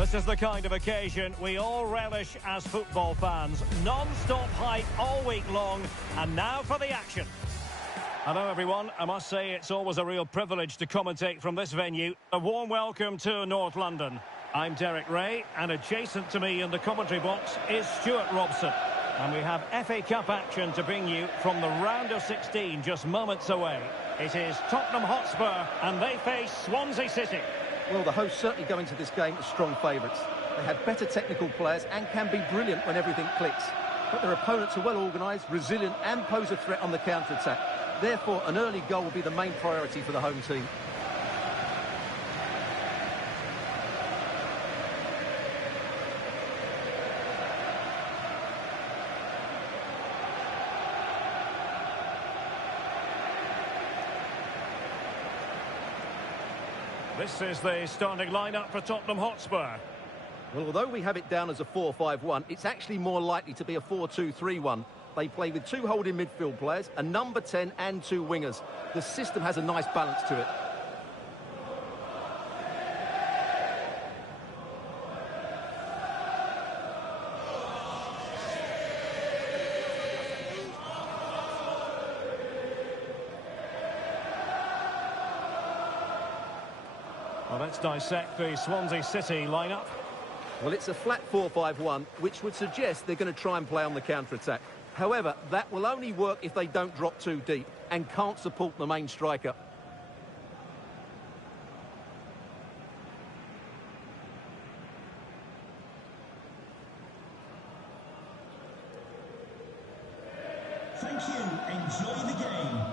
This is the kind of occasion we all relish as football fans. Non-stop hype all week long, and now for the action. Hello everyone, I must say it's always a real privilege to commentate from this venue. A warm welcome to North London. I'm Derek Ray, and adjacent to me in the commentary box is Stuart Robson. And we have FA Cup action to bring you from the round of 16 just moments away. It is Tottenham Hotspur, and they face Swansea City. Well, the hosts certainly go into this game as strong favourites. They have better technical players and can be brilliant when everything clicks. But their opponents are well organised, resilient and pose a threat on the counter-attack. Therefore, an early goal will be the main priority for the home team. This is the starting lineup for Tottenham Hotspur. Well, although we have it down as a 4-5-1, it's actually more likely to be a 4-2-3-1. They play with two holding midfield players, a number 10 and two wingers. The system has a nice balance to it. Well, let's dissect the Swansea City lineup. Well, it's a flat 4-5-1, which would suggest they're going to try and play on the counter-attack. However, that will only work if they don't drop too deep and can't support the main striker. Thank you. Enjoy the game.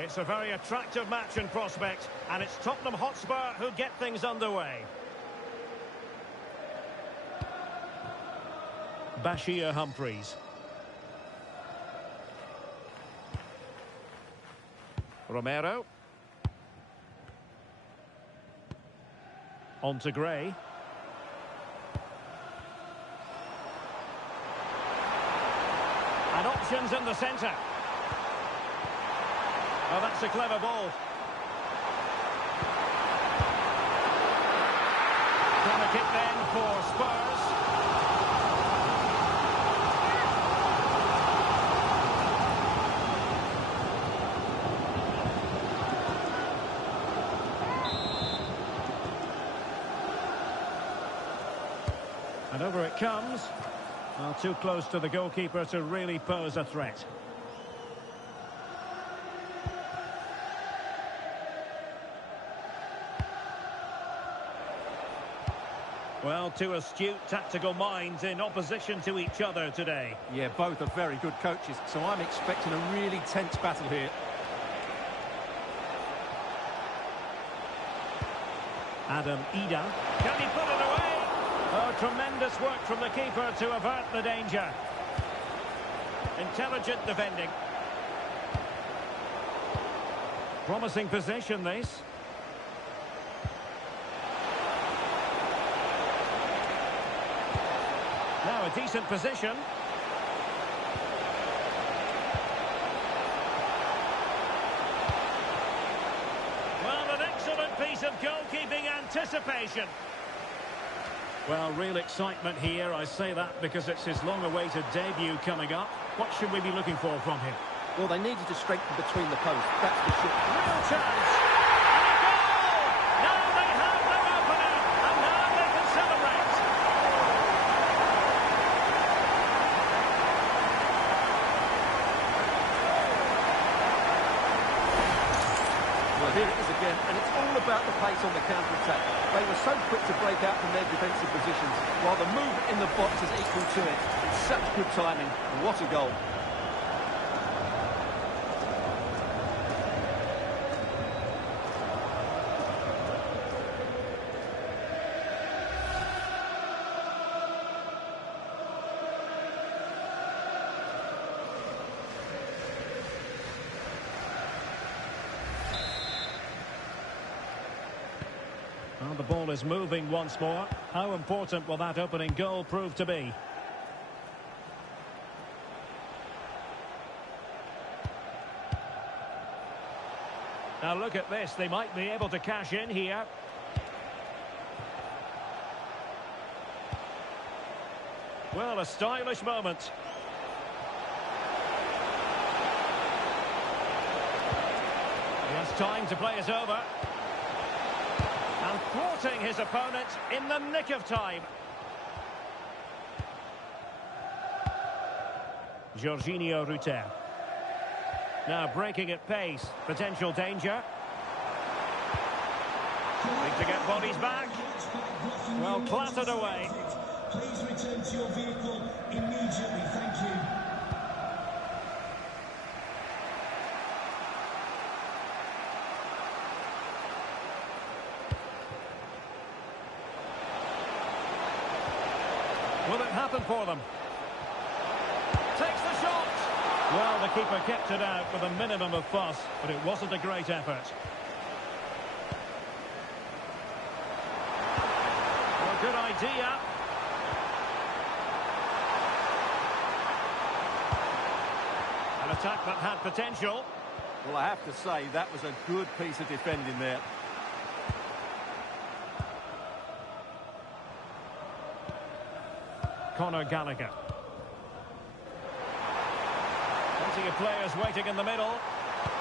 It's a very attractive match in prospect, and it's Tottenham Hotspur who get things underway. Bashir Humphreys. Romero. On to Gray. And options in the centre. Oh, that's a clever ball. Corner kick then for Spurs. And over it comes. Well, too close to the goalkeeper to really pose a threat. Well, two astute tactical minds in opposition to each other today. Yeah, both are very good coaches, so I'm expecting a really tense battle here. Adam Ida. Can he put it away? Oh, tremendous work from the keeper to avert the danger. Intelligent defending. Promising position, this. Now a decent position. Well, an excellent piece of goalkeeping anticipation. Well, real excitement here. I say that because it's his long-awaited debut coming up. What should we be looking for from him? Well, they needed to strengthen between the posts. That's for sure. Real chance. And a goal! Now they have their opener, and now they can celebrate. Well, here it is again, and it's all about the pace on the counter-attack. They were so quick to break out from their defensive positions, while the movement in the box is equal to it. It's such good timing. What a goal. Well, the ball is moving once more. How important will that opening goal prove to be? Now look at this, they might be able to cash in here. Well, a stylish moment. He has time to play it over. And thwarting his opponent in the nick of time. Jorginho Rutter. Now breaking at pace. Potential danger. Need to get bodies back. Well, clattered away. Please return to your vehicle immediately. Thank you. Will it happen for them? Takes the shot! Well, the keeper kept it out with a minimum of fuss, but it wasn't a great effort. Well, good idea. An attack that had potential. Well, I have to say, that was a good piece of defending there. Conor Gallagher. Plenty of players waiting in the middle.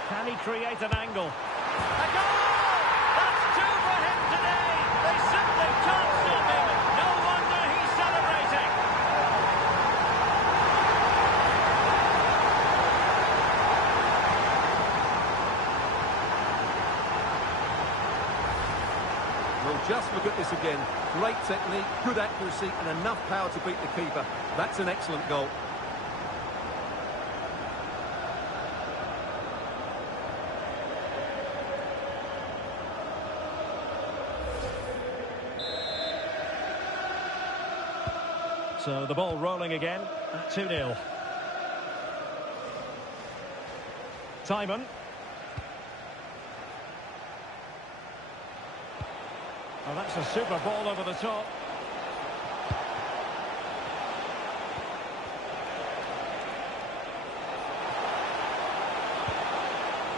Can he create an angle? A goal! That's two for him today! They simply can't stop him! No wonder he's celebrating! Well, just look at this again. Great technique, good accuracy, and enough power to beat the keeper. That's an excellent goal. So the ball rolling again at 2-0. Timon. Oh, that's a super ball over the top.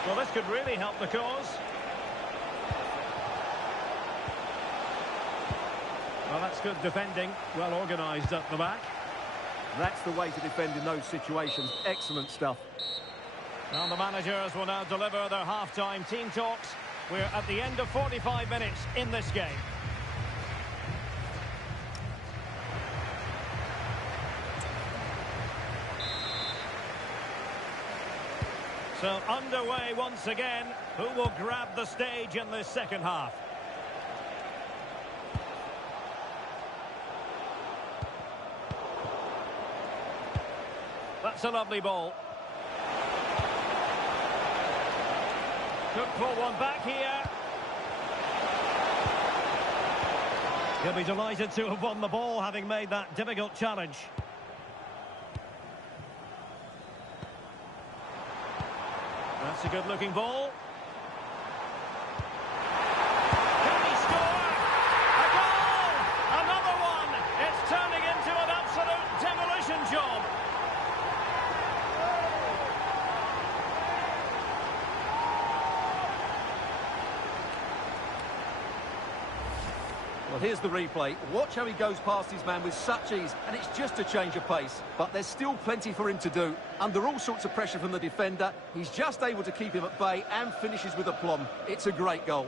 Well, this could really help the cause. Well, that's good defending. Well organised up the back. That's the way to defend in those situations. Excellent stuff. And the managers will now deliver their half-time team talks. We're at the end of 45 minutes in this game. So underway once again. Who will grab the stage in this second half? That's a lovely ball. Could pull one back here. He'll be delighted to have won the ball, having made that difficult challenge. That's a good-looking ball. Can he score? A goal! Another one! It's turning into an absolute demolition job. Well, here's the replay. Watch how he goes past his man with such ease, and it's just a change of pace. But there's still plenty for him to do. Under all sorts of pressure from the defender, he's just able to keep him at bay and finishes with aplomb. It's a great goal.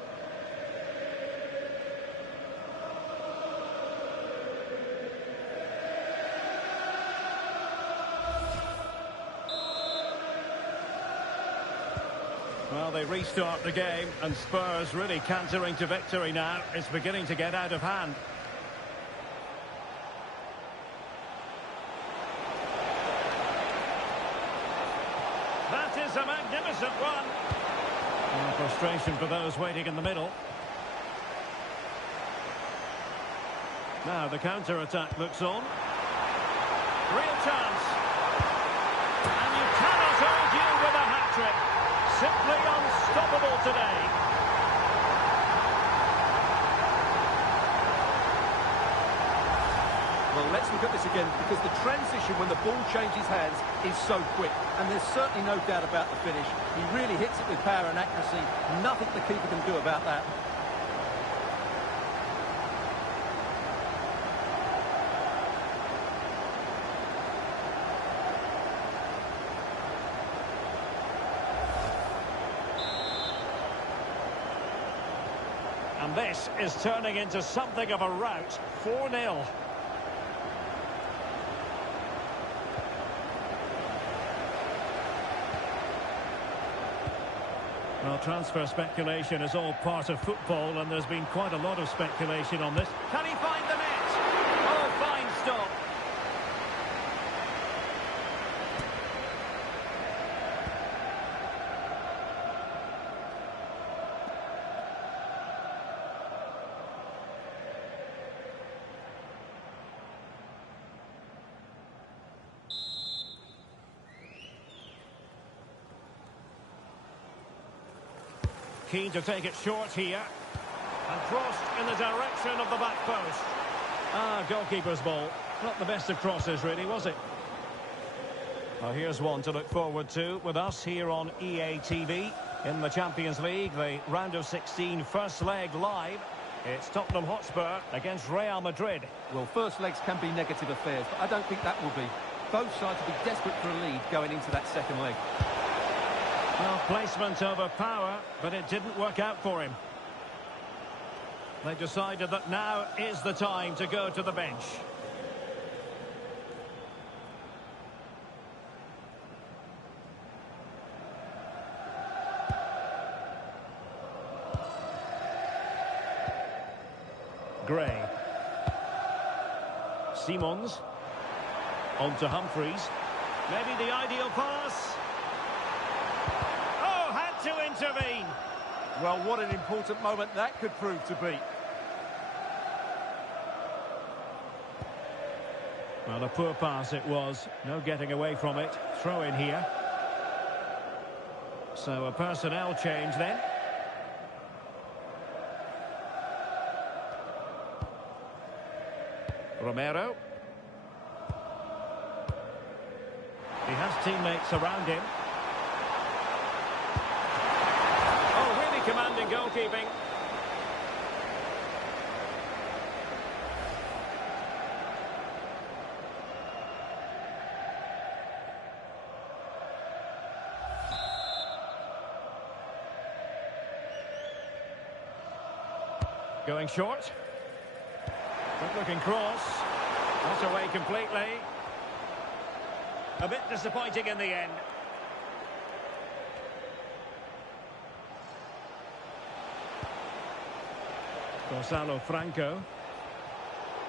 Well, they restart the game, and Spurs really cantering to victory now. It's beginning to get out of hand. That is a magnificent one. And frustration for those waiting in the middle. Now the counter-attack looks on. Real chance. And you cannot argue with a hat-trick. Simply unstoppable today. Well, let's look at this again, because the transition when the ball changes hands is so quick. And there's certainly no doubt about the finish. He really hits it with power and accuracy. Nothing the keeper can do about that. And this is turning into something of a rout. 4-0. Well, transfer speculation is all part of football, and there's been quite a lot of speculation on this. Can he find the net? Oh, fine stop. Keen to take it short here. And crossed in the direction of the back post. Goalkeeper's ball. Not the best of crosses, really, was it? Well, here's one to look forward to with us here on EA TV. In the Champions League, the round of 16 first leg live. It's Tottenham Hotspur against Real Madrid. Well, first legs can be negative affairs, but I don't think that will be. Both sides will be desperate for a lead going into that second leg. Well, placement over power, but it didn't work out for him. They decided that now is the time to go to the bench. Gray. Simons. On to Humphreys. Maybe the ideal pass. To intervene. Well, what an important moment that could prove to be. Well, a poor pass it was. No getting away from it. Throw in here. So a personnel change then. Romero. He has teammates around him. Commanding goalkeeping. Going short. Good looking cross. Not away completely. A bit disappointing in the end. Gonzalo Franco.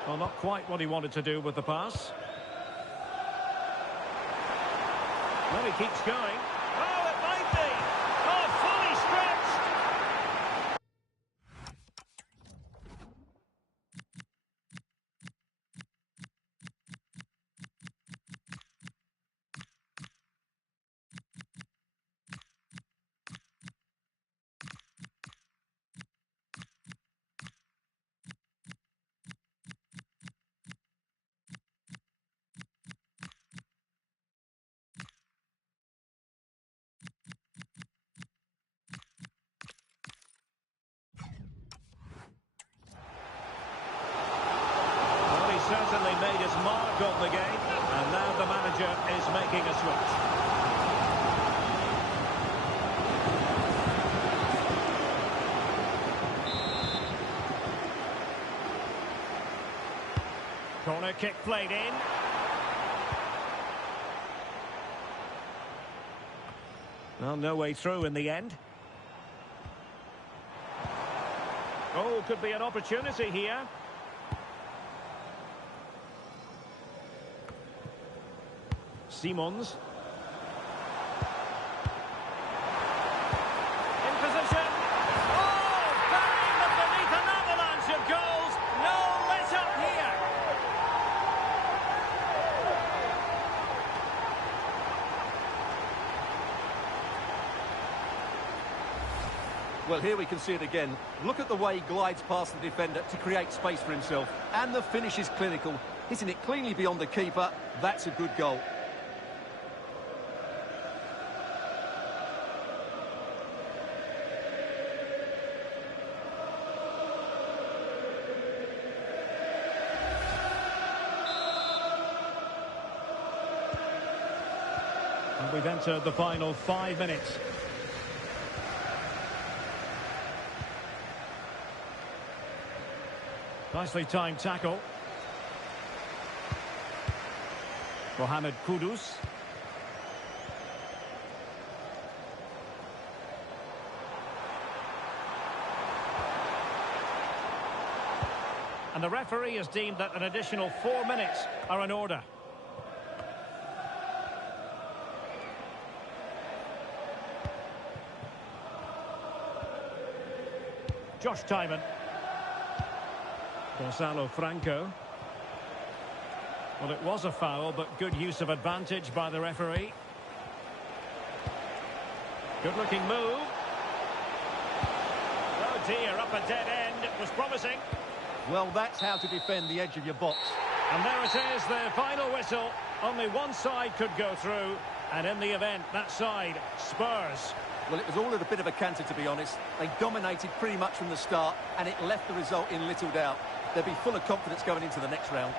Well, not quite what he wanted to do with the pass. Well, he keeps going. Oh, it might be! Oh, fully stretched! Certainly made his mark on the game, and now the manager is making a switch. Corner kick played in. Well, no way through in the end. Oh, could be an opportunity here. Simons. In position. Oh, burying them beneath an avalanche of goals. No let up here. Well, here we can see it again. Look at the way he glides past the defender to create space for himself. And the finish is clinical. Hitting it cleanly beyond the keeper, that's a good goal. And we've entered the final 5 minutes. Nicely timed tackle. Mohamed Kudus. And the referee has deemed that an additional 4 minutes are in order. Josh Tymon. Gonzalo Franco. Well, it was a foul, but good use of advantage by the referee. Good-looking move. Oh dear, up a dead end. It was promising. Well, that's how to defend the edge of your box. And there it is, the final whistle. Only one side could go through. And in the event, that side, Spurs. Well, it was all at a bit of a canter, to be honest. They dominated pretty much from the start, and it left the result in little doubt. They'll be full of confidence going into the next round.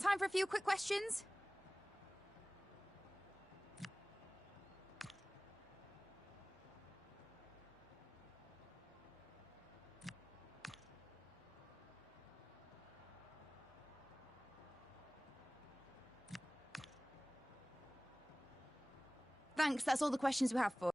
Time for a few quick questions. Thanks, that's all the questions we have for.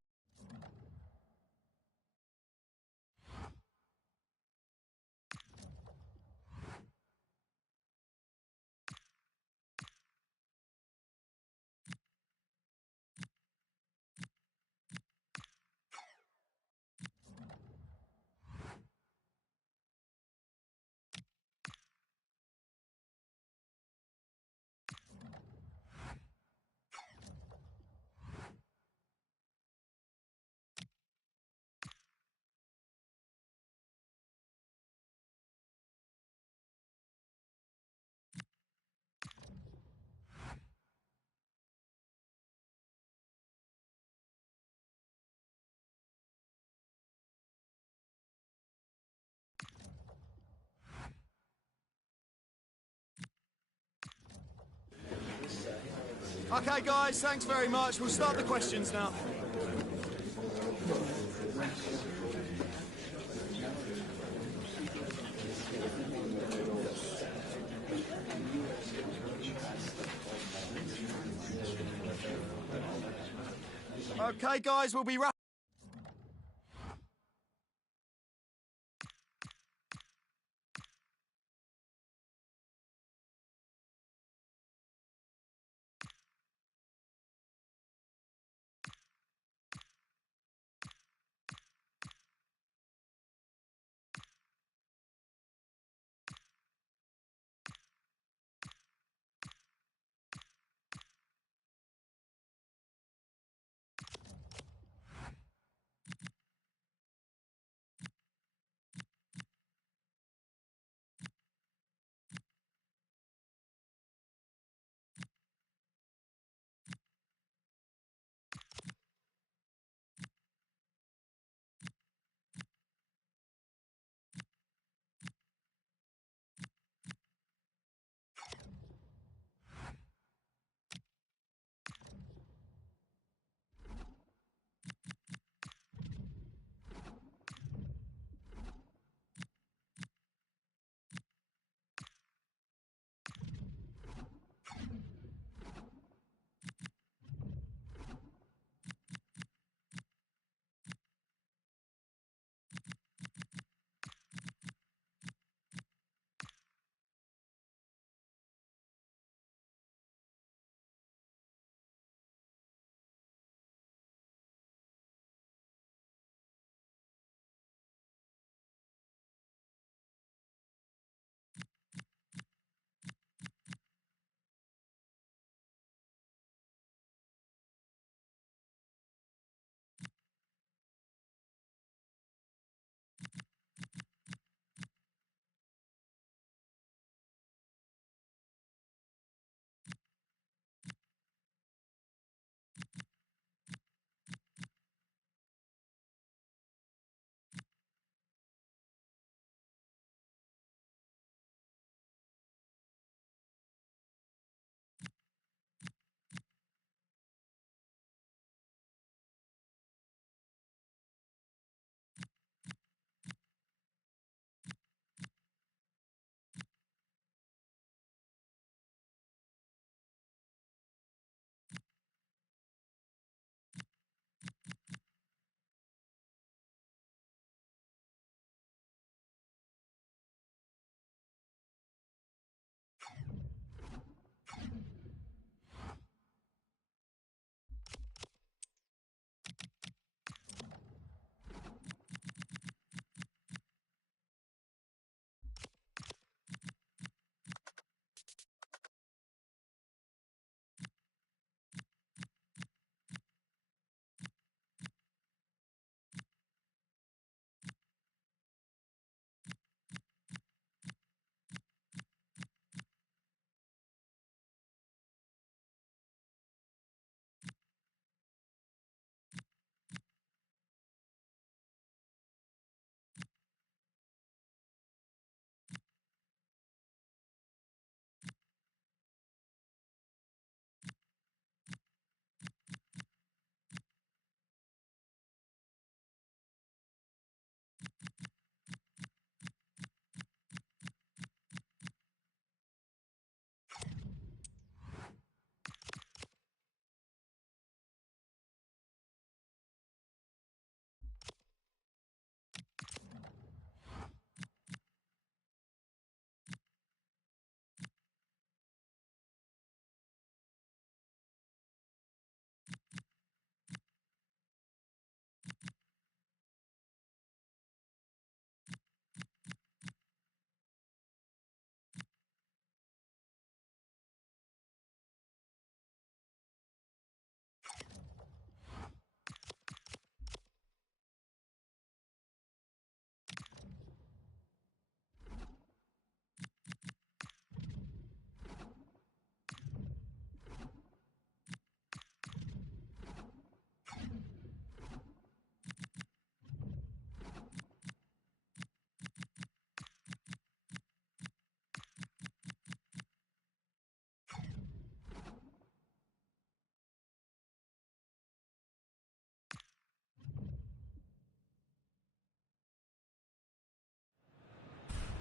Okay, guys, thanks very much. We'll start the questions now. Okay, guys, we'll be wrapping.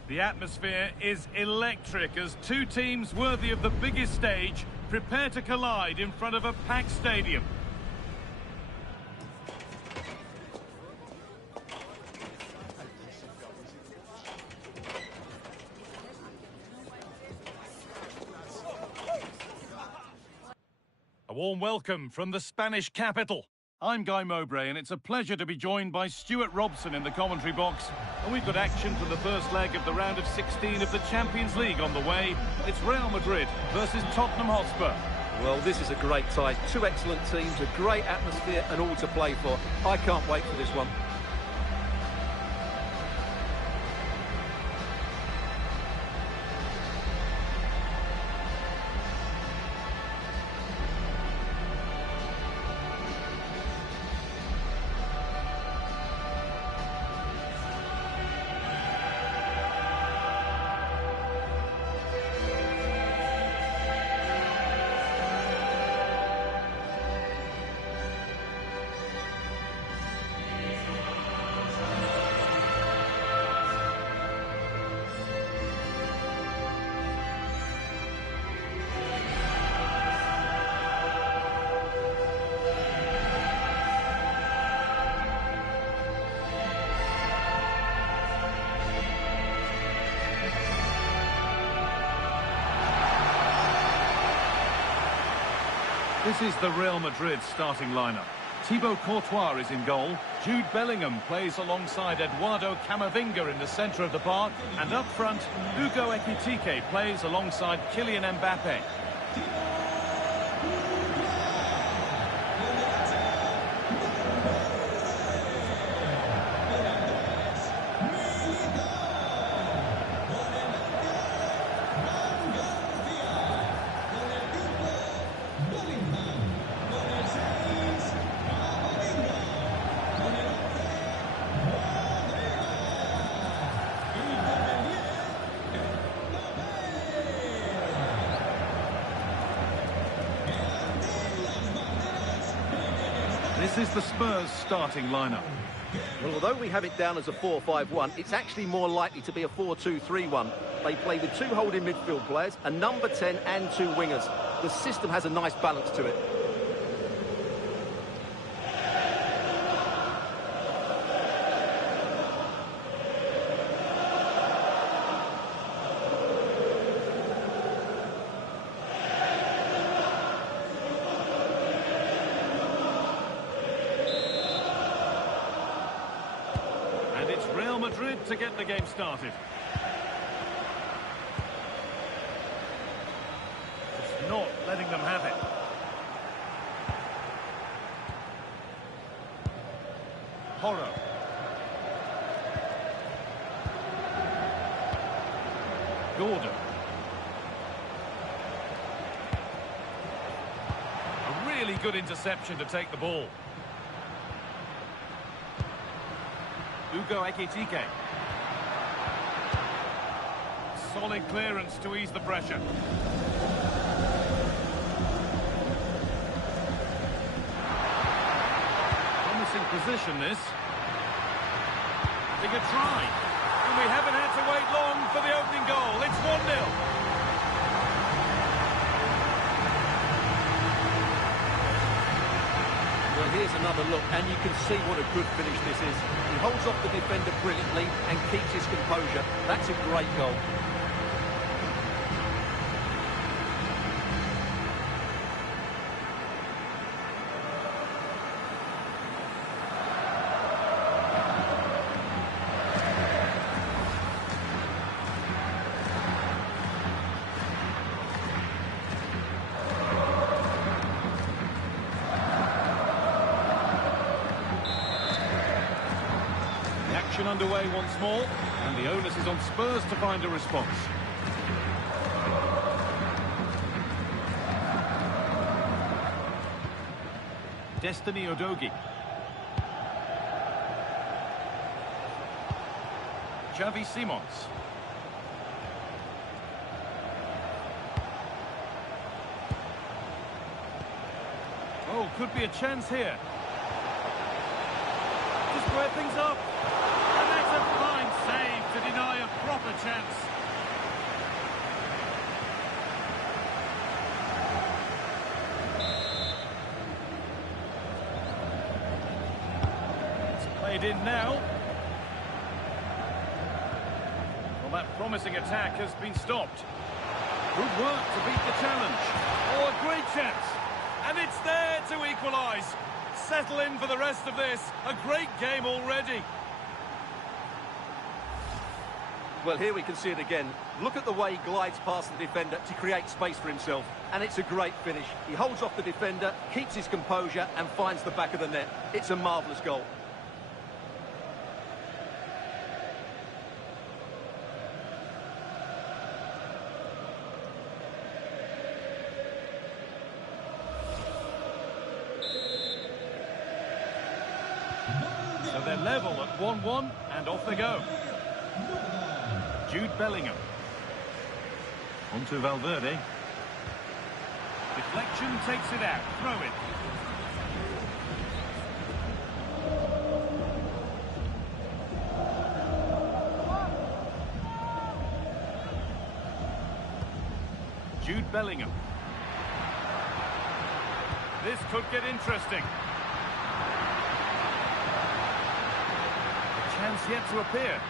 The atmosphere is electric as two teams worthy of the biggest stage prepare to collide in front of a packed stadium. A warm welcome from the Spanish capital. I'm Guy Mowbray, and it's a pleasure to be joined by Stuart Robson in the commentary box. And we've got action from the first leg of the round of 16 of the Champions League on the way. It's Real Madrid versus Tottenham Hotspur. Well, this is a great tie. Two excellent teams, a great atmosphere and all to play for. I can't wait for this one. This is the Real Madrid starting lineup. Thibaut Courtois is in goal. Jude Bellingham plays alongside Eduardo Camavinga in the centre of the park. And up front, Hugo Ekitike plays alongside Kylian Mbappe. This is the Spurs starting lineup. Well, although we have it down as a 4-5-1, it's actually more likely to be a 4-2-3-1. They play with two holding midfield players, a number 10 and two wingers. The system has a nice balance to it. And it's Real Madrid to get the game started. Just not letting them have it. Porro. Gordon. A really good interception to take the ball. Hugo Ekitike. Solid clearance to ease the pressure. Promising position, this. They could try. And we haven't had to wait long for the opening goal. It's 1-0. Well, here's another look, and you can see what a good finish this is. He holds off the defender brilliantly and keeps his composure. That's a great goal. Action underway once more, and the onus is on Spurs to find a response. Destiny Udogie. Xavi Simons. Oh, could be a chance here. To square things up. And that's a fine save to deny a proper chance. It's played in now. Well, that promising attack has been stopped. Good work to beat the challenge. Oh, a great chance. And it's there to equalise. Settle in for the rest of this. A great game already. Well, here we can see it again. Look at the way he glides past the defender to create space for himself. And it's a great finish. He holds off the defender, keeps his composure and finds the back of the net. It's a marvellous goal. So they're level at 1-1 and off they go. Jude Bellingham. On to Valverde. Deflection takes it out. Throw it. Jude Bellingham. This could get interesting. A chance yet to appear.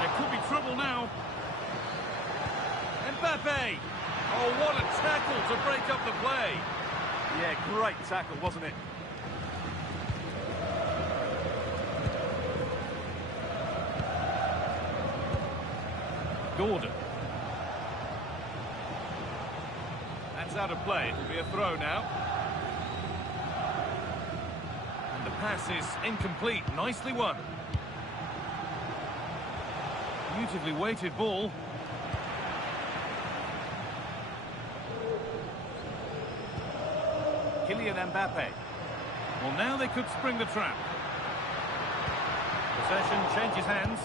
There could be trouble now. Mbappe! Oh, what a tackle to break up the play. Yeah, great tackle, wasn't it? Gordon. That's out of play. It'll be a throw now. And the pass is incomplete. Nicely won. Beautifully weighted ball. Kylian Mbappe. Well, now they could spring the trap. Possession changes hands.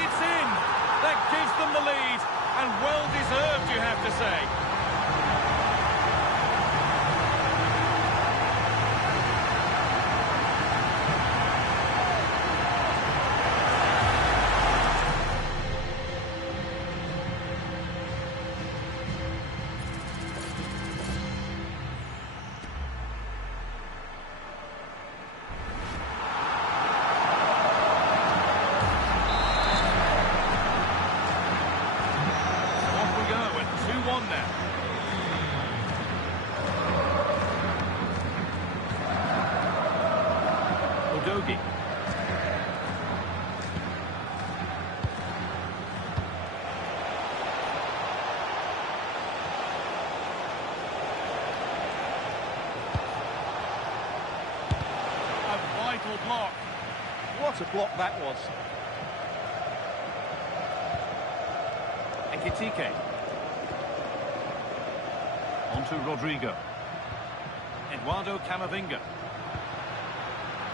It's in! That gives them the lead. And well deserved, you have to say. Dogi. A vital block. What a block that was. Ekitike. On to Rodrigo. Eduardo Camavinga.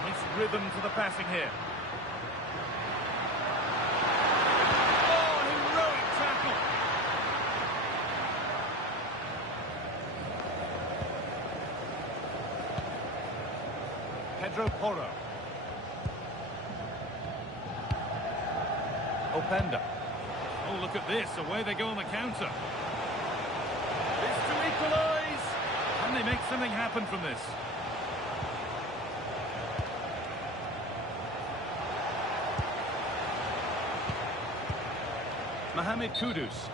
Nice rhythm to the passing here. Oh, heroic tackle. Pedro Porro. Openda. Oh, look at this. Away they go on the counter. This to equalise. Can they make something happen from this? Mohamed Kudus.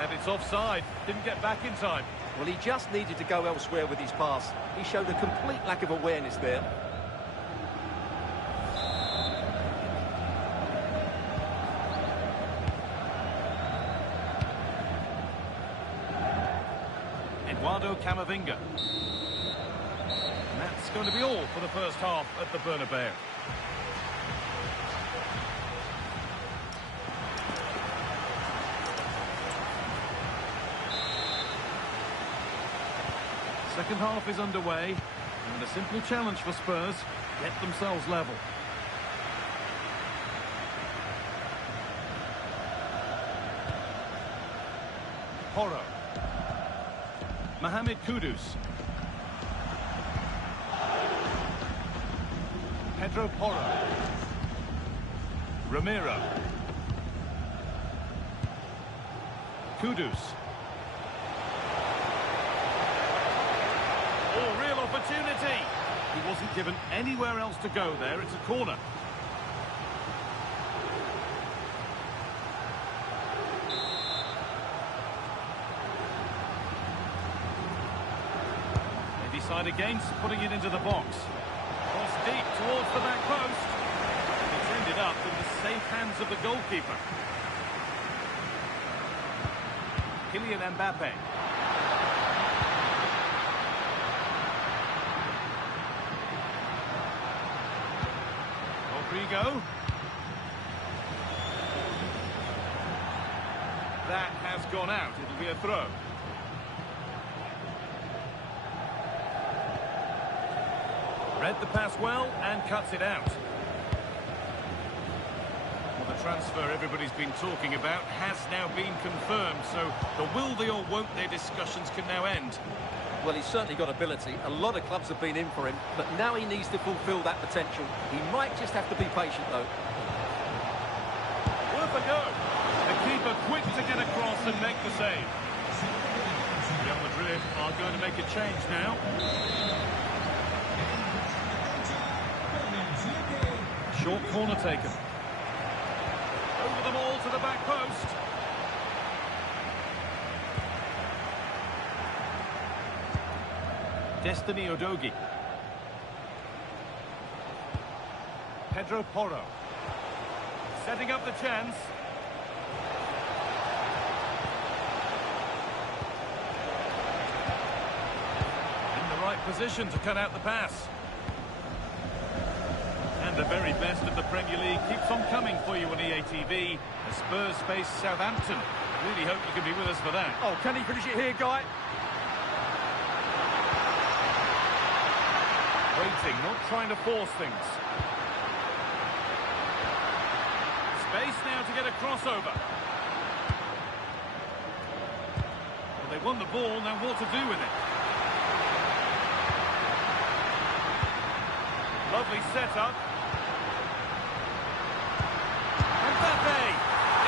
And it's offside. Didn't get back in time. Well, he just needed to go elsewhere with his pass. He showed a complete lack of awareness there. Eduardo Camavinga. And that's going to be all for the first half at the Bernabeu. Second half is underway, and a simple challenge for Spurs: get themselves level. Porro. Mohamed Kudus. Pedro Porro. Ramiro. Kudus. Oh, real opportunity. He wasn't given anywhere else to go there. It's a corner. They decide against putting it into the box. Cross deep towards the back post. It's ended up in the safe hands of the goalkeeper. Kylian Mbappe. Rodrigo. That has gone out. It'll be a throw. Read the pass well and cuts it out. Well, the transfer everybody's been talking about has now been confirmed, so the will they or won't they discussions can now end. Well, he's certainly got ability. A lot of clubs have been in for him, but now he needs to fulfil that potential. He might just have to be patient, though. Worth a go. The keeper quick to get across and make the save. Real Madrid are going to make a change now. Short corner taken. Over the ball to the back post. Destiny Udogie. Pedro Porro. Setting up the chance. In the right position to cut out the pass. And the very best of the Premier League keeps on coming for you on EA TV. The Spurs face Southampton. Really hope you can be with us for that. Oh, can he finish it here, Guy? Waiting, not trying to force things. Space now to get a crossover. Well, they won the ball, now what to do with it? Lovely setup. Mbappe!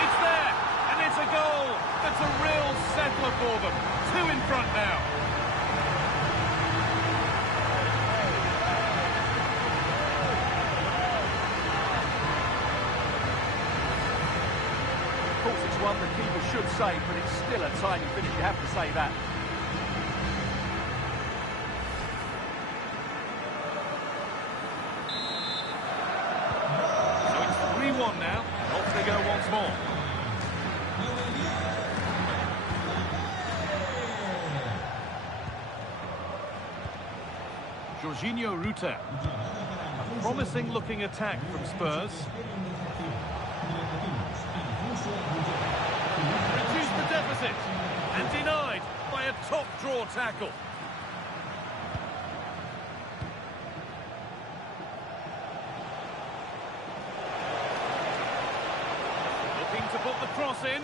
It's there! And it's a goal! That's a real settler for them. 2 in front now. Of course, it's one the keeper should save, but it's still a tiny finish. You have to say that. So it's 3-1 now. Off they go once more. Jorginho Ruta. A promising looking attack from Spurs. Reduced the deficit and denied by a top draw tackle. Looking to put the cross in.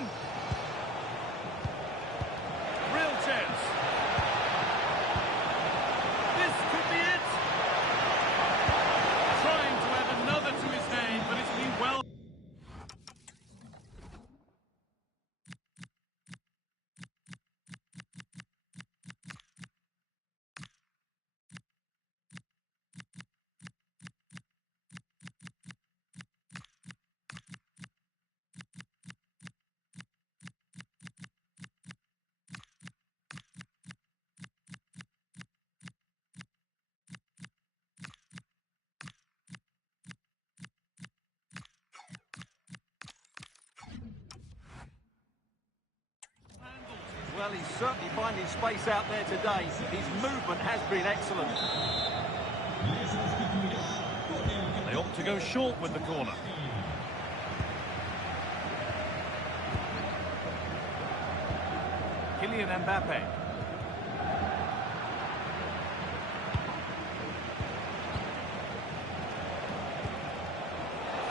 Real chance. This could be it. Trying to add another to his name, but it's been well. Well, he's certainly finding space out there today. His movement has been excellent. They opt to go short with the corner. Kylian Mbappe.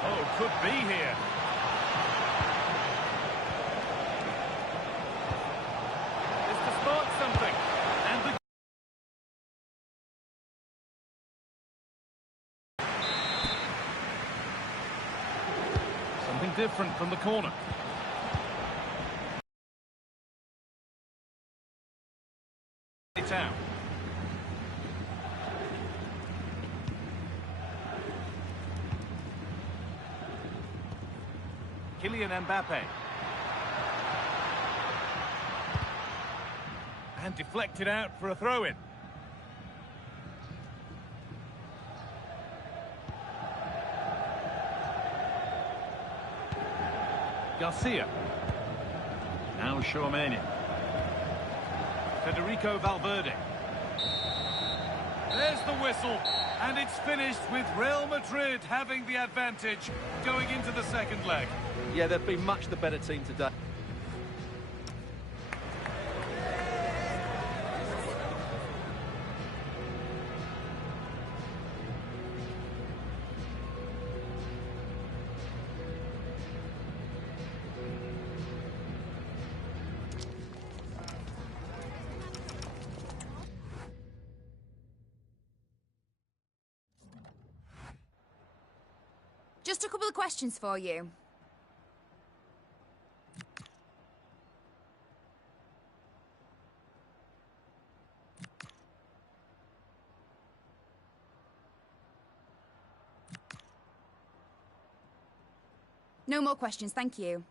Oh, could be here. Is to spark something. And the different from the corner. It's out. Kylian Mbappe. And deflected out for a throw-in. Garcia. Now Tchouameni. Federico Valverde. There's the whistle. And it's finished with Real Madrid having the advantage going into the second leg. Yeah, they've been much the better team today. Just a couple of questions for you. No more questions, thank you.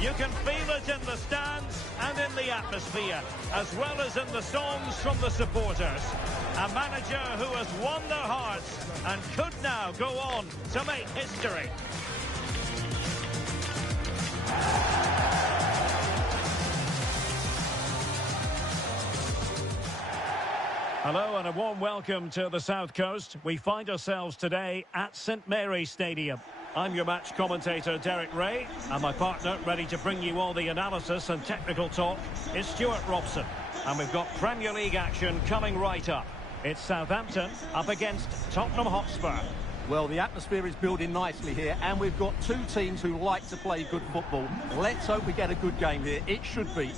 You can feel it in the stands and in the atmosphere, as well as in the songs from the supporters. A manager who has won their hearts and could now go on to make history. Hello and a warm welcome to the South Coast. We find ourselves today at St Mary's Stadium. I'm your match commentator, Derek Ray, and my partner, ready to bring you all the analysis and technical talk, is Stuart Robson. And we've got Premier League action coming right up. It's Southampton up against Tottenham Hotspur. Well, the atmosphere is building nicely here, and we've got two teams who like to play good football. Let's hope we get a good game here. It should be.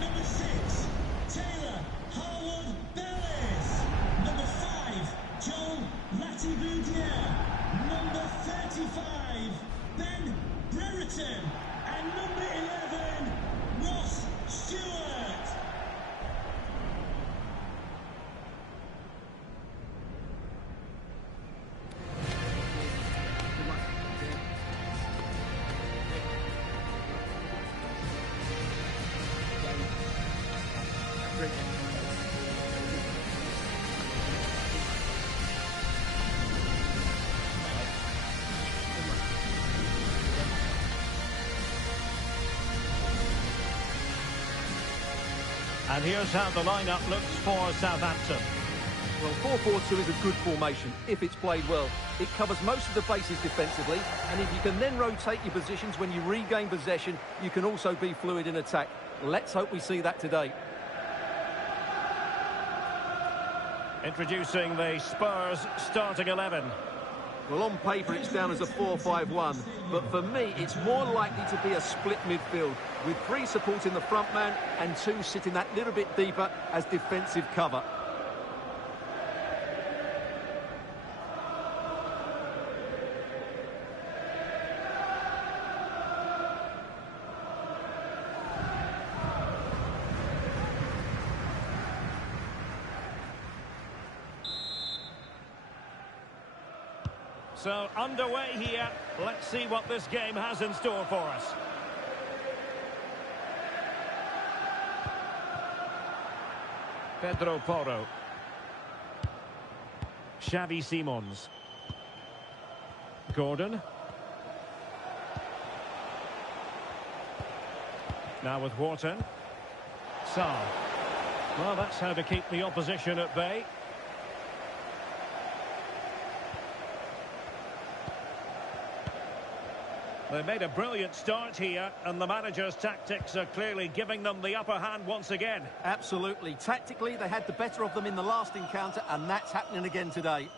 Number 6, Taylor Harwood-Bellis. Number 5, Joel Latibudier. Number 35, Ben Brereton. And number 11, Ross Stewart. And here's how the lineup looks for Southampton. Well, 4-4-2 is a good formation if it's played well. It covers most of the bases defensively, and if you can then rotate your positions when you regain possession, you can also be fluid in attack. Let's hope we see that today. Introducing the Spurs starting 11. Well, on paper it's down as a 4-5-1, but for me it's more likely to be a split midfield, with 3 supporting the front man and 2 sitting that little bit deeper as defensive cover. So, underway here. Let's see what this game has in store for us. Pedro Porro. Xavi Simons. Gordon. Now with Wharton. Sarr. Well, that's how to keep the opposition at bay. They made a brilliant start here, and the manager's tactics are clearly giving them the upper hand once again. Absolutely. Tactically, they had the better of them in the last encounter, and that's happening again today.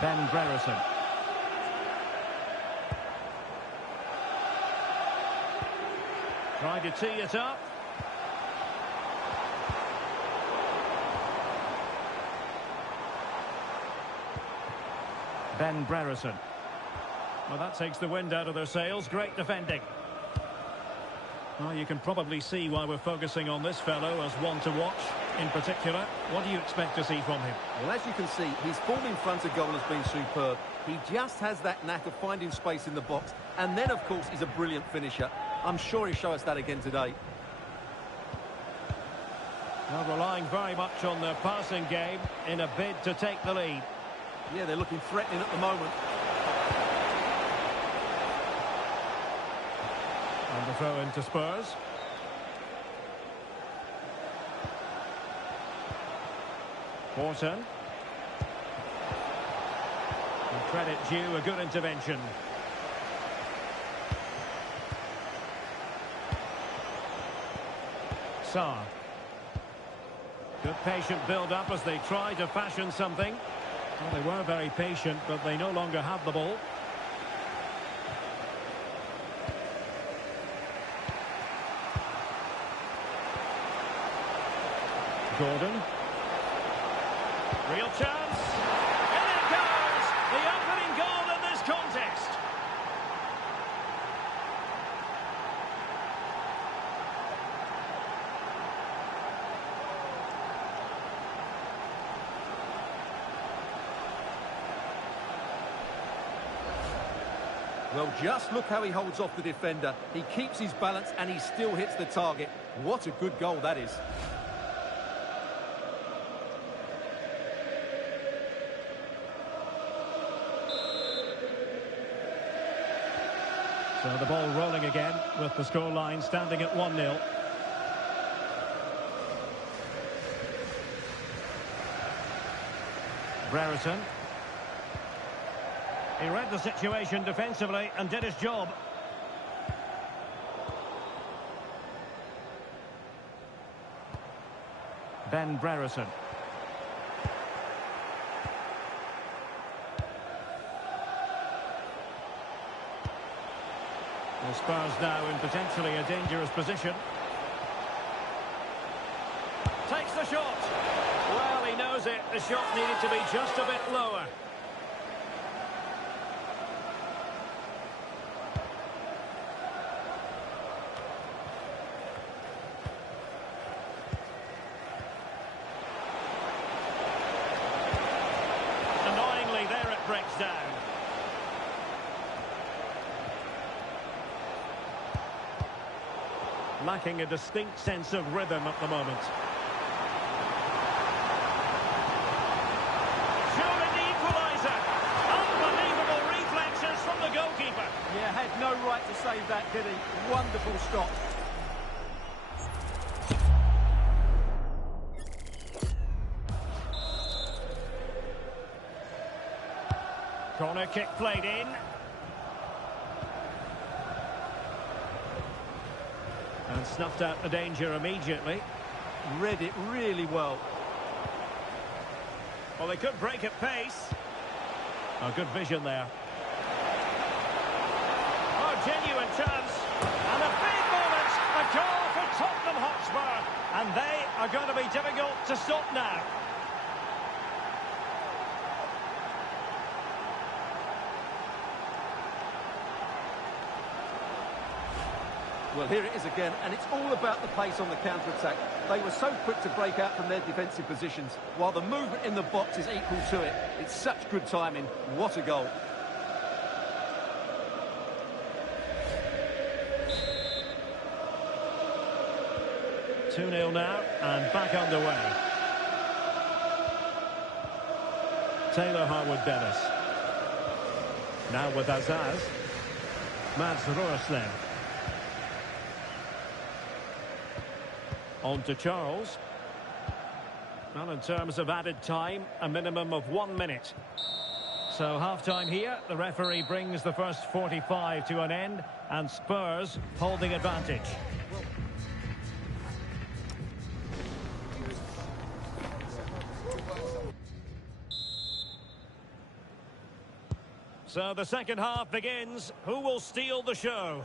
Ben Brereton. Trying to tee it up. Ben Brereton. Well, that takes the wind out of their sails. Great defending. Well, you can probably see why we're focusing on this fellow as one to watch in particular. What do you expect to see from him? Well, as you can see, his form in front of goal has been superb. He just has that knack of finding space in the box. And then, of course, he's a brilliant finisher. I'm sure he'll show us that again today. Well, relying very much on their passing game in a bid to take the lead. Yeah, they're looking threatening at the moment. And the throw into Spurs. Wharton. And credit due, a good intervention. Sarr. Good patient build-up as they try to fashion something. Well, they were very patient, but they no longer have the ball. Gordon. Real chance. And it goes! The opening goal in this contest. Well, just look how he holds off the defender. He keeps his balance and he still hits the target. What a good goal that is. So the ball rolling again with the scoreline standing at 1-0. Brereton. He read the situation defensively and did his job. Ben Brereton. The Spurs now in potentially a dangerous position. Takes the shot. Well, he knows it. The shot needed to be just a bit lower. Annoyingly, there it breaks down. Lacking a distinct sense of rhythm at the moment. Surely the equaliser. Unbelievable reflexes from the goalkeeper. Yeah, save that, did he? Wonderful stop. Corner kick played in. And snuffed out the danger immediately. Read it really well. Well, they could break at pace. Oh, good vision there. Oh, genuine chance. And a big moment. A goal for Tottenham Hotspur. And they are going to be difficult to stop now. Well, here it is again, and it's all about the pace on the counter-attack. They were so quick to break out from their defensive positions, while the movement in the box is equal to it. It's such good timing. What a goal. Two 2-0 now, and back underway. Taylor Harwood-Bellis. Now with Azaz. Mads Roerslev. On to Charles. Well, in terms of added time, a minimum of 1 minute. So half-time here, the referee brings the first 45 to an end, and Spurs holding advantage. So the second half begins. Who will steal the show?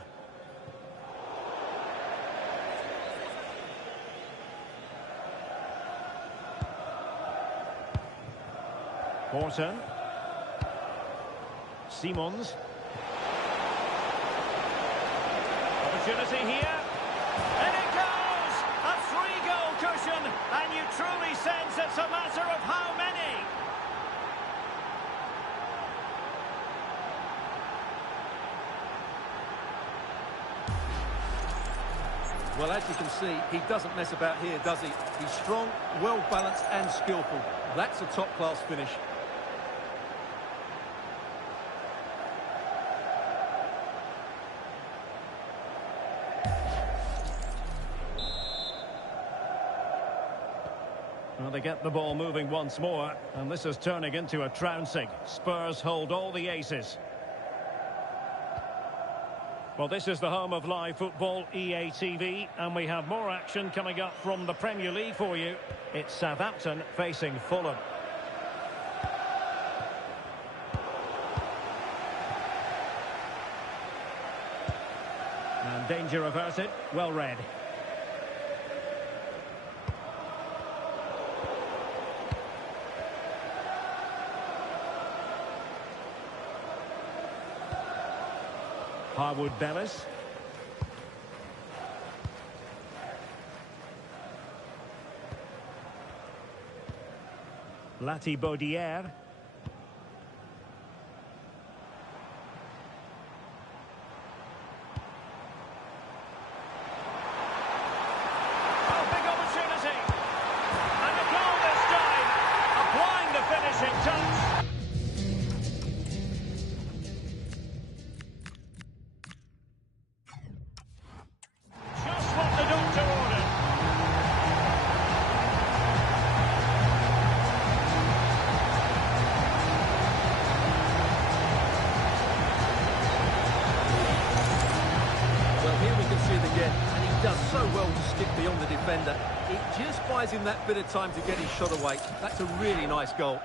Morton. Simons. Opportunity here. And it goes! A 3-goal cushion, and you truly sense it's a matter of how many. Well, as you can see, he doesn't mess about here, does he? He's strong, well-balanced and skillful. That's a top-class finish. Well, they get the ball moving once more, and this is turning into a trouncing. Spurs hold all the aces. Well, this is the home of live football, EA TV, and we have more action coming up from the Premier League for you. It's Southampton facing Fulham. And danger averted, well read. Harwood-Bellis. Lati-Baudière. Oh, big opportunity. And a goal this time. Applying the finishing touch. Does so well to stick beyond the defender. It just buys him that bit of time to get his shot away. That's a really nice goal.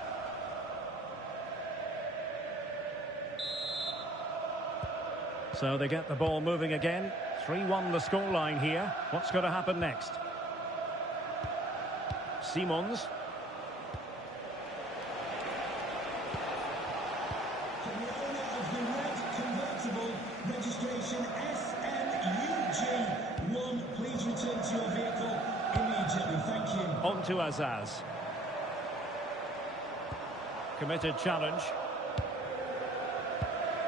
So they get the ball moving again. 3-1 the scoreline here. What's going to happen next? Simons. For the owner of the red convertible, registration SNUG1, please return to your vehicle immediately. Thank you. On to Azaz. Committed challenge.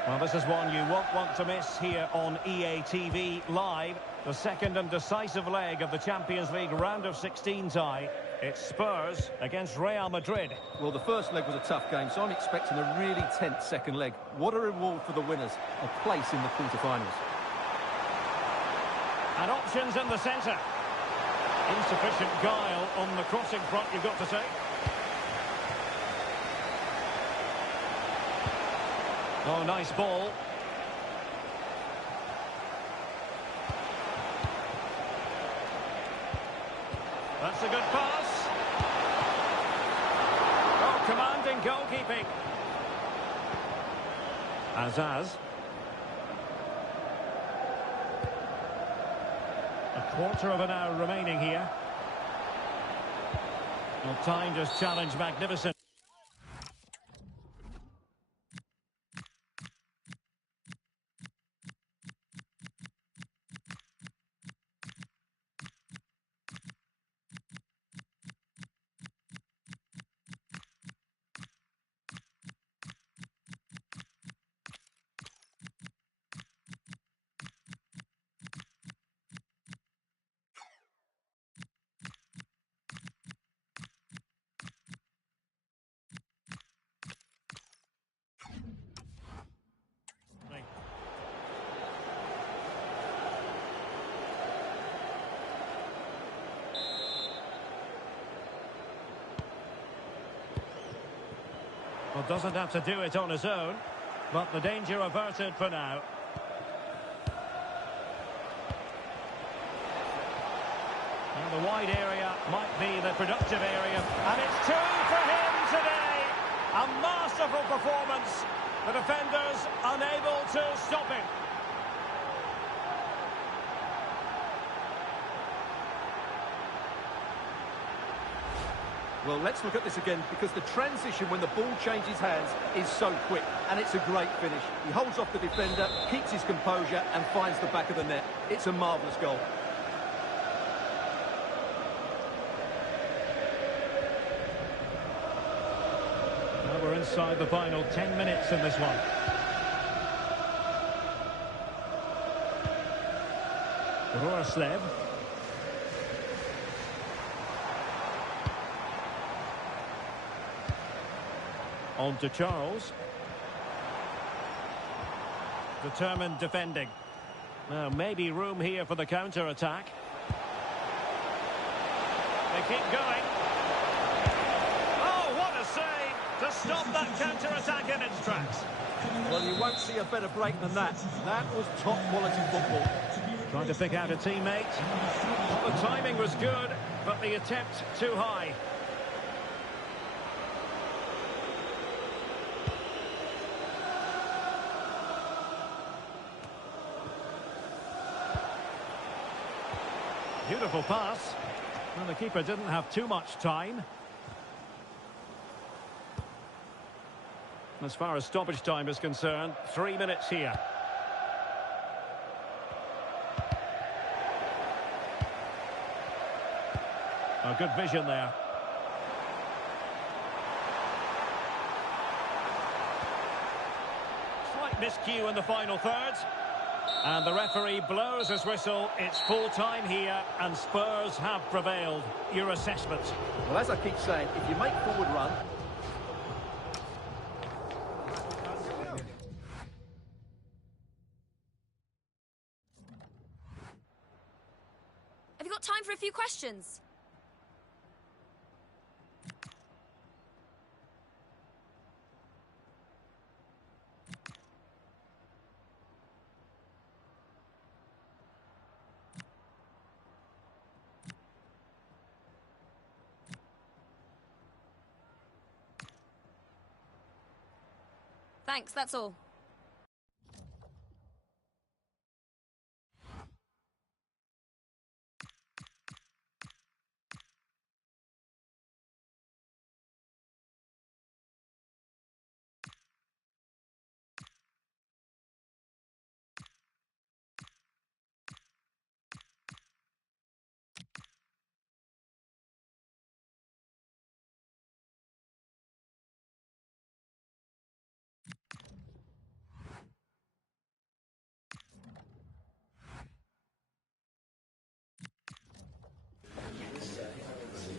Well, this is one you won't want to miss here on EA TV Live. The second and decisive leg of the Champions League round of 16 tie. It's Spurs against Real Madrid. Well, the first leg was a tough game, so I'm expecting a really tense second leg. What a reward for the winners, a place in the quarterfinals. And options in the centre. Insufficient guile on the crossing front, you've got to say. Oh, nice ball. That's a good pass. Oh, commanding goalkeeping. Azaz. A quarter of an hour remaining here. Well, time just challenged magnificent. Well, doesn't have to do it on his own, but the danger averted for now. Now the wide area might be the productive area, and it's two for him today. A masterful performance. The defenders unable to stop him. Well, let's look at this again, because the transition when the ball changes hands is so quick, and it's a great finish. He holds off the defender, keeps his composure, and finds the back of the net. It's a marvellous goal. Now we're inside the final 10 minutes in this one. Roroslev. On to Charles. Determined defending. Now, maybe room here for the counter-attack. They keep going. Oh, what a save to stop that counter-attack in its tracks. Well, you won't see a better break than that. That was top-quality football. Trying to pick out a teammate. Well, the timing was good, but the attempt too high. Beautiful pass. Well, the keeper didn't have too much time. As far as stoppage time is concerned, 3 minutes here. A good vision there. Slight miscue in the final third. And the referee blows his whistle. It's full time here, and Spurs have prevailed. Your assessment? Well, as I keep saying, if you make forward run... Have you got time for a few questions? Thanks, that's all.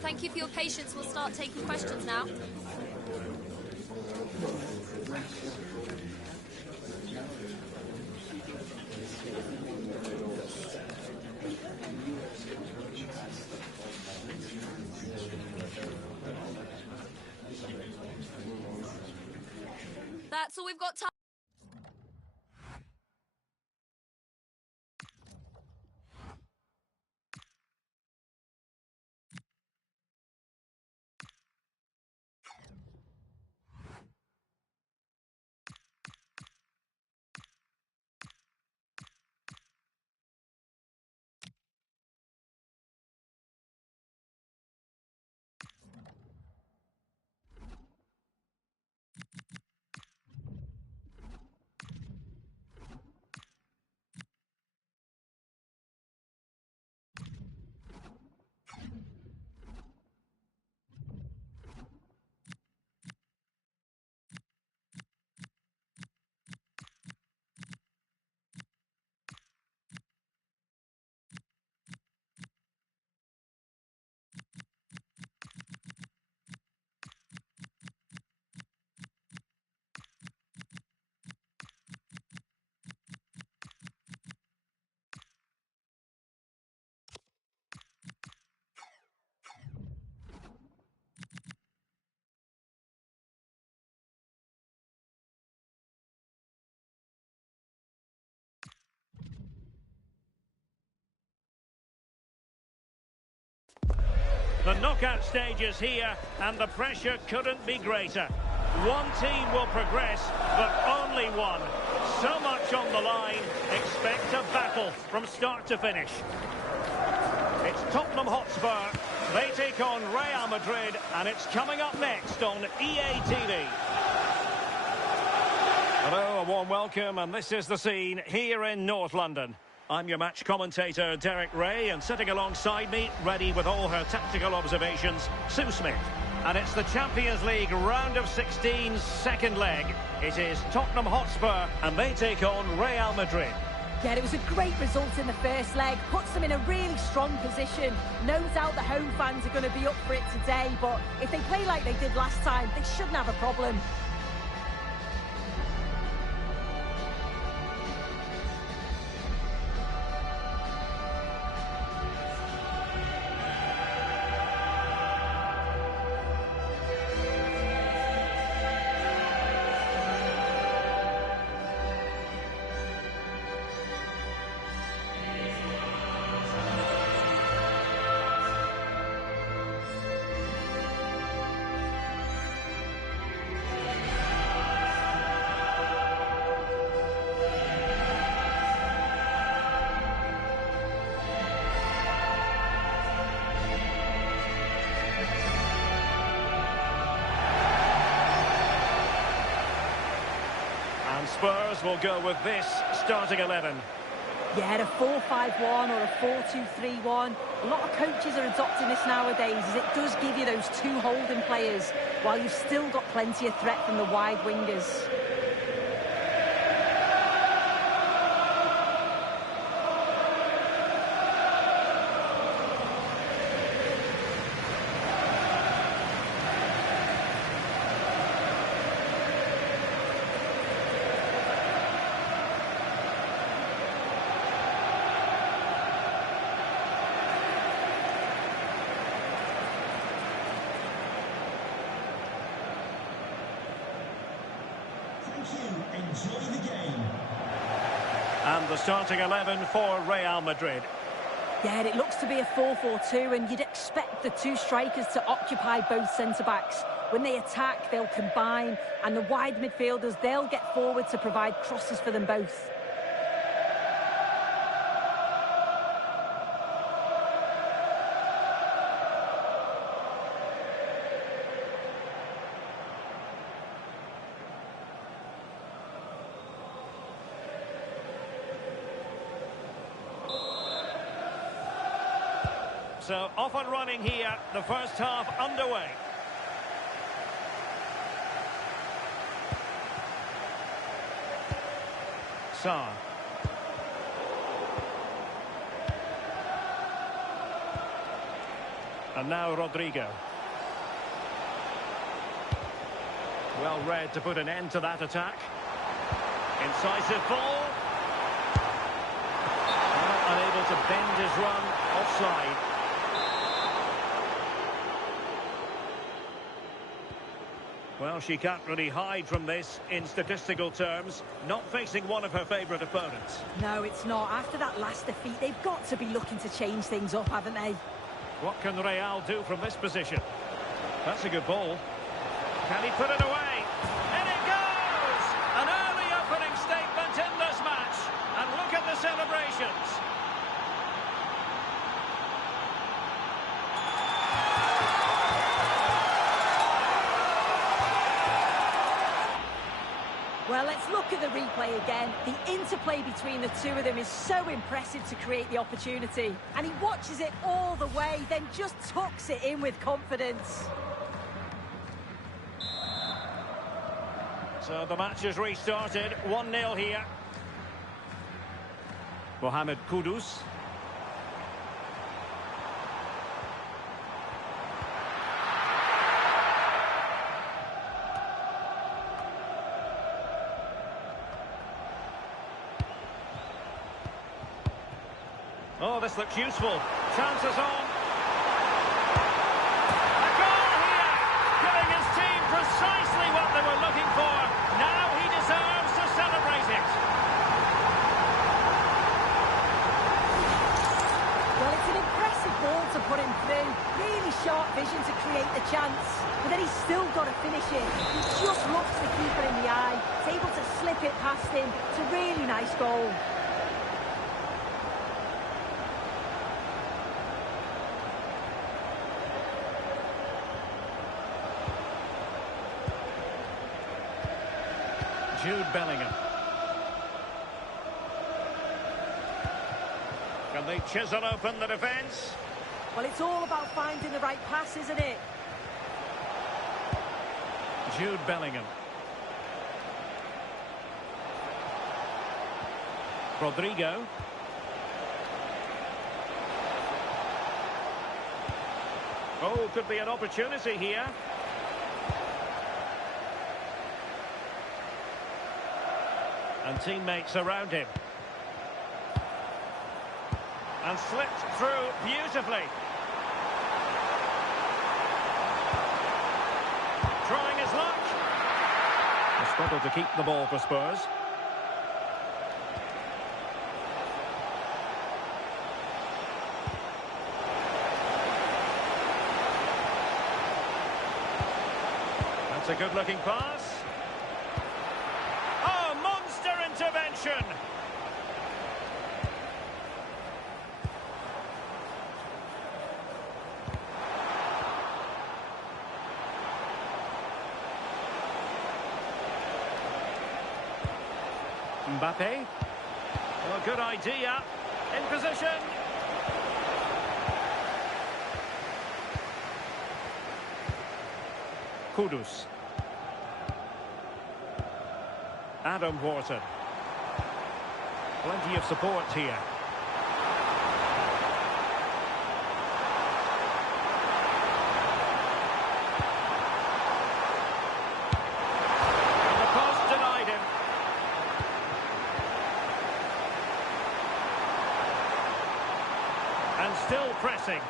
Thank you for your patience. We'll start taking questions now. all we've got time. The knockout stage is here, and the pressure couldn't be greater. One team will progress, but only one. So much on the line. Expect a battle from start to finish. It's Tottenham Hotspur. They take on Real Madrid, and it's coming up next on EA TV. Hello, a warm welcome, and this is the scene here in North London. I'm your match commentator, Derek Ray, and sitting alongside me, ready with all her tactical observations, Sue Smith. And it's the Champions League round of 16's second leg. It is Tottenham Hotspur, and they take on Real Madrid. Yeah, it was a great result in the first leg, puts them in a really strong position. No doubt the home fans are going to be up for it today, but if they play like they did last time, they shouldn't have a problem. Spurs will go with this starting 11. Yeah, a 4-5-1 or a 4-2-3-1. A lot of coaches are adopting this nowadays, as it does give you those two holding players, while you've still got plenty of threat from the wide wingers. Enjoy the game. And the starting 11 for Real Madrid. Yeah, it looks to be a 4-4-2, and you'd expect the two strikers to occupy both centre-backs. When they attack, they'll combine, and the wide midfielders, they'll get forward to provide crosses for them both. So off and running here, the first half underway. Sarr. And now Rodrigo. Well read to put an end to that attack. Incisive ball. Unable to bend his run, offside. Well, she can't really hide from this in statistical terms. Not facing one of her favourite opponents. No, it's not. After that last defeat, they've got to be looking to change things up, haven't they? What can Real do from this position? That's a good ball. Can he put it away? In it goes! An early opening statement in this match. And look at the celebrations. Well, let's look at the replay again. The interplay between the two of them is so impressive to create the opportunity. And he watches it all the way, then just tucks it in with confidence. So the match has restarted. 1-0 here. Mohamed Kudus. Oh, this looks useful. Chances on. A goal here! Giving his team precisely what they were looking for. Now he deserves to celebrate it. Well, it's an impressive ball to put him through. Really sharp vision to create the chance. But then he's still got to finish it. He just looks the keeper in the eye. He's able to slip it past him. It's a really nice goal. Jude Bellingham. Can they chisel open the defence? Well, it's all about finding the right pass, isn't it? Jude Bellingham. Rodrigo. Oh, could be an opportunity here. And teammates around him. And slipped through beautifully. Trying his luck. A struggle to keep the ball for Spurs. That's a good-looking pass. Intervention. Mbappe. Well, good idea. In position. Kudus. Adam Wharton. Plenty of support here. And the post denied him. And still pressing.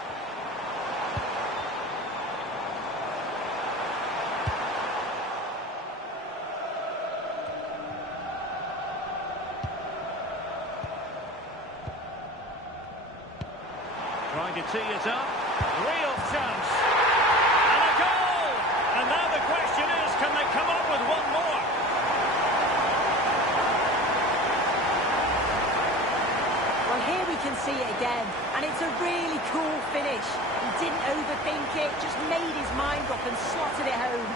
Trying to tee it up. Real chance. And a goal! And now the question is, can they come up with one more? Well, here we can see it again. And it's a really cool finish. He didn't overthink it, just made his mind up and slotted it home.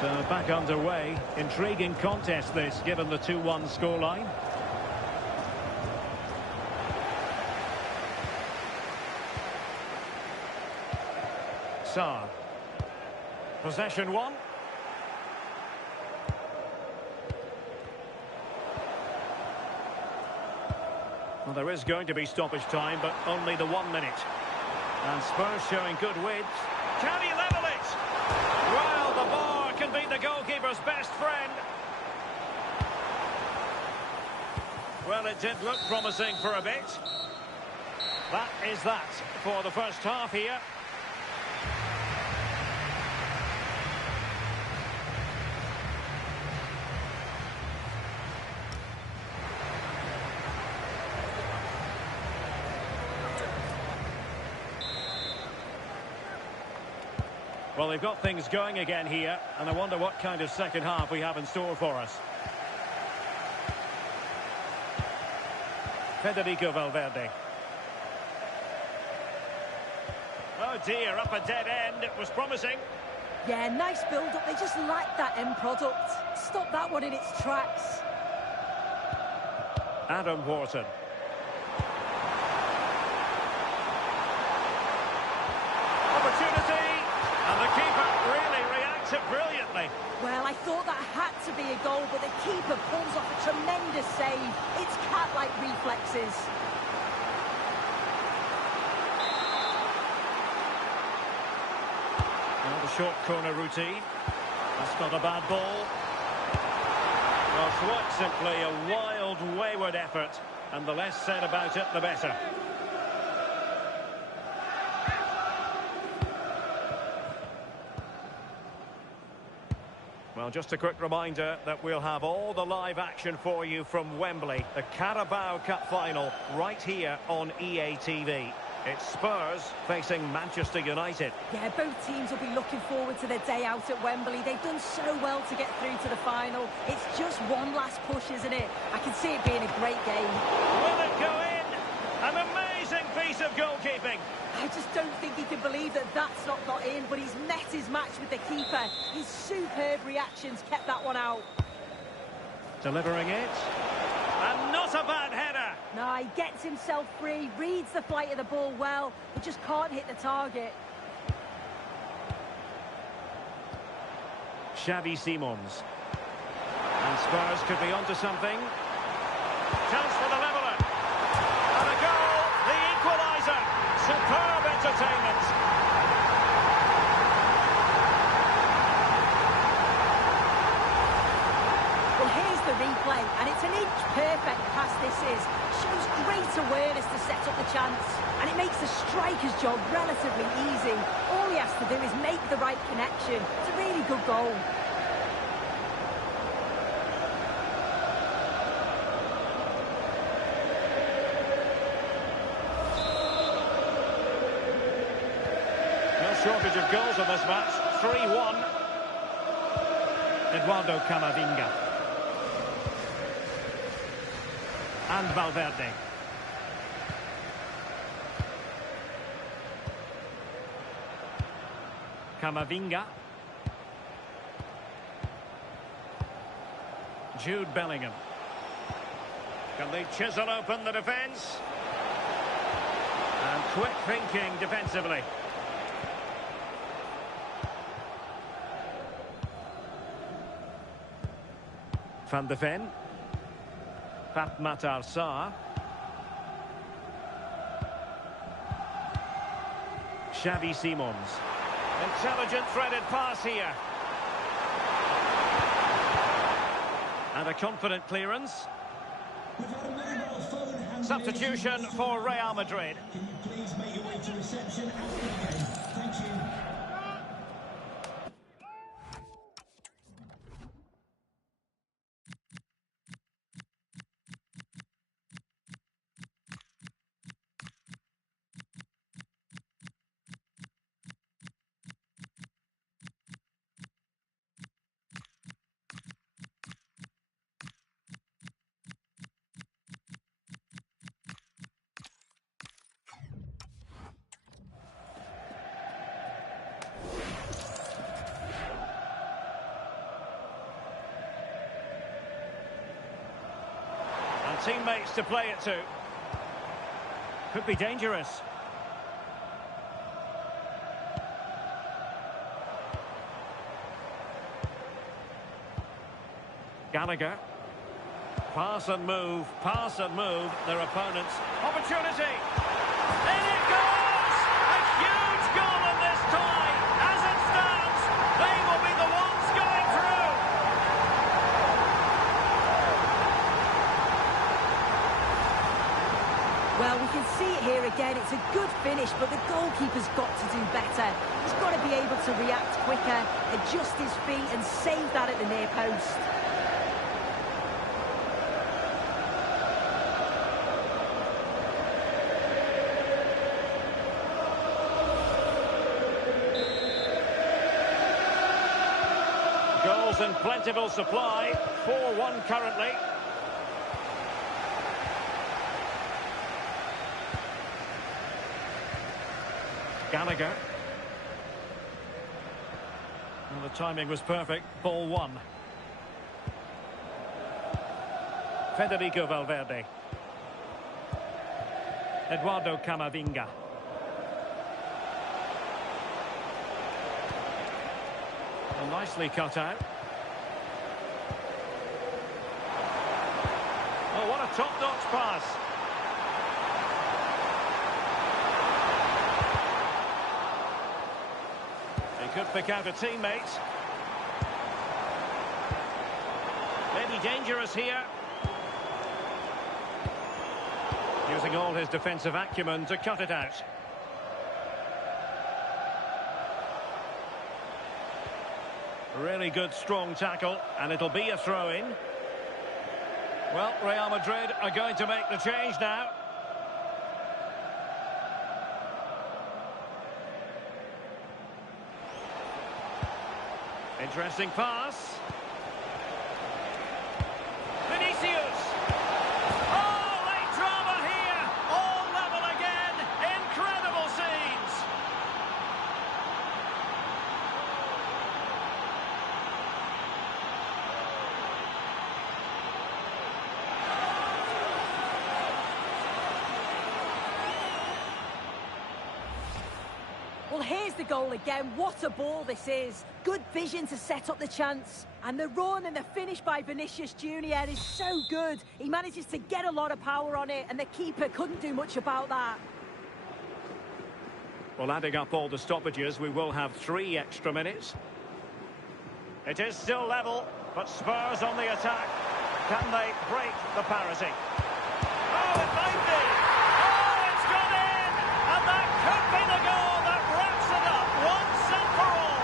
So back underway. Intriguing contest this, given the 2-1 scoreline. Saar. Possession one. Well, there is going to be stoppage time, but only the 1 minute. And Spurs showing good width. Can he level it? Well, the bar can be the goalkeeper's best friend. Well, it did look promising for a bit. That is that for the first half here. Well, they've got things going again here, and I wonder what kind of second half we have in store for us. Federico Valverde. Oh dear, up a dead end. It was promising. Yeah, nice build-up. They just lacked that end product. Stop that one in its tracks. Adam Wharton. Opportunity. And the keeper really reacts it brilliantly. Well, I thought that had to be a goal, but the keeper pulls off a tremendous save. It's cat-like reflexes. Another short corner routine. That's not a bad ball. Well, quite simply a wild, wayward effort. And the less said about it, the better. Well, just a quick reminder that we'll have all the live action for you from Wembley. The Carabao Cup final right here on EA TV. It's Spurs facing Manchester United. Yeah, both teams will be looking forward to their day out at Wembley. They've done so well to get through to the final. It's just one last push, isn't it? I can see it being a great game. Will it go in? An amazing piece of goalkeeping. I just don't think he can believe that that's not got in, but he's met his match with the keeper. His superb reactions kept that one out. Delivering it. And not a bad header. No, he gets himself free, reads the flight of the ball well, but just can't hit the target. Xavi Simons. And Spurs could be onto something. Chance for the leveller. And a goal, the equaliser. Superb entertainment. Well, here's the replay, and it's an inch-perfect pass this is. Shows great awareness to set up the chance, and it makes the striker's job relatively easy. All he has to do is make the right connection. It's a really good goal. Shortage of goals in this match. 3-1. Eduardo Camavinga. And Valverde. Camavinga. Jude Bellingham. Can they chisel open the defence? And quick thinking defensively. Van de Ven. Fatmatar Sarr. Xavi Simons. Intelligent threaded pass here. And a confident clearance. Substitution for Real Madrid. Can you please make your way to reception after the game? Thank you. Teammates to play it to. Could be dangerous. Gallagher. Pass and move, their opponents. Opportunity! In it goes! A huge goal in this tie! As it stands, they will be the ones going through! Well, we can see it here again. It's a good finish, but the goalkeeper's got to do better. He's got to be able to react quicker, adjust his feet and save that at the near post. Goals in plentiful supply, 4-1 currently. Gallagher. Well, the timing was perfect. Ball one. Federico Valverde. Eduardo Camavinga. Well, nicely cut out. Oh, what a top-notch pass. Could pick out a teammate. Maybe dangerous here. Using all his defensive acumen to cut it out. Really good, strong tackle, and it'll be a throw-in. Well, Real Madrid are going to make the change now. Interesting pass. Vinicius. Oh, late drama here. All level again. Incredible scenes. Well, here's the goal again. What a ball this is. Good vision to set up the chance. And the run and the finish by Vinicius Junior is so good. He manages to get a lot of power on it, and the keeper couldn't do much about that. Well, adding up all the stoppages, we will have 3 extra minutes. It is still level, but Spurs on the attack. Can they break the parity? Oh, it might be! Oh, it's gone in! And that could be the goal that wraps it up once and for all!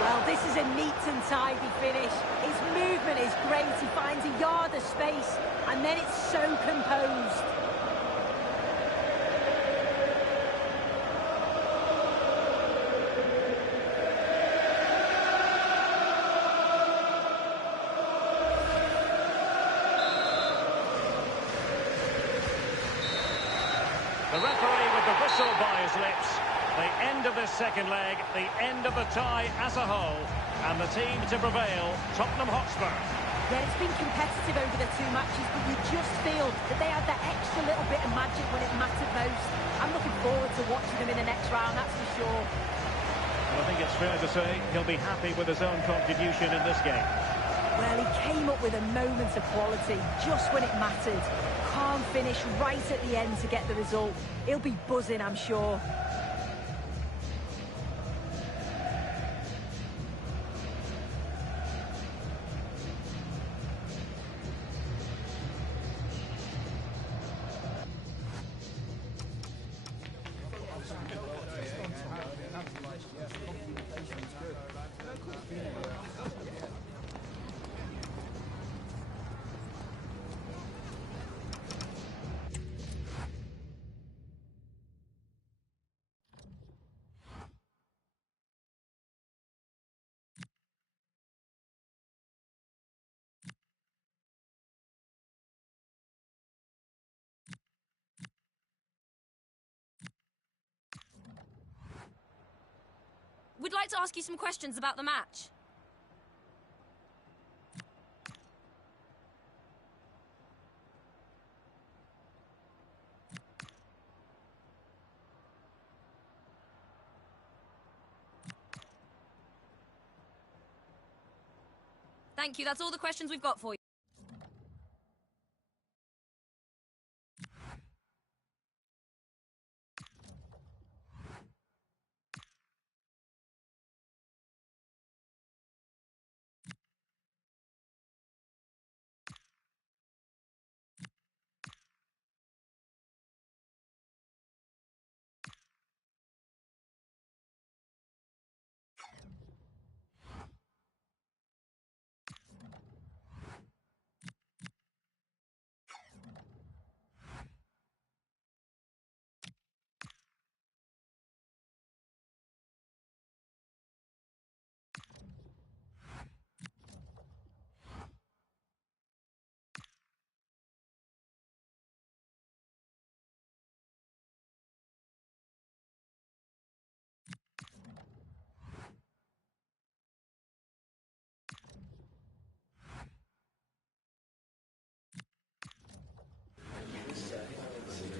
Well, this is a neat and tidy finish. His movement is great. He finds a yard of space, and then it's so composed. The referee with the whistle by his lips. The end of this second leg, the end of the tie as a whole, and the team to prevail, Tottenham Hotspur. Yeah, it's been competitive over the 2 matches, but you just feel that they had that extra little bit of magic when it mattered most. I'm looking forward to watching them in the next round, that's for sure. Well, I think it's fair to say he'll be happy with his own contribution in this game. Well, he came up with a moment of quality just when it mattered. Calm finish right at the end to get the result. He'll be buzzing, I'm sure. We'd like to ask you some questions about the match. Thank you, that's all the questions we've got for you.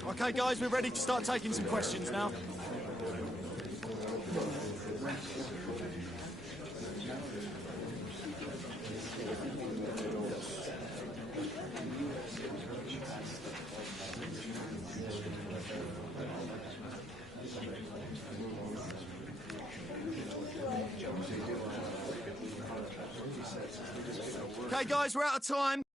OK, guys, we're ready to start taking some questions now. OK, guys, we're out of time.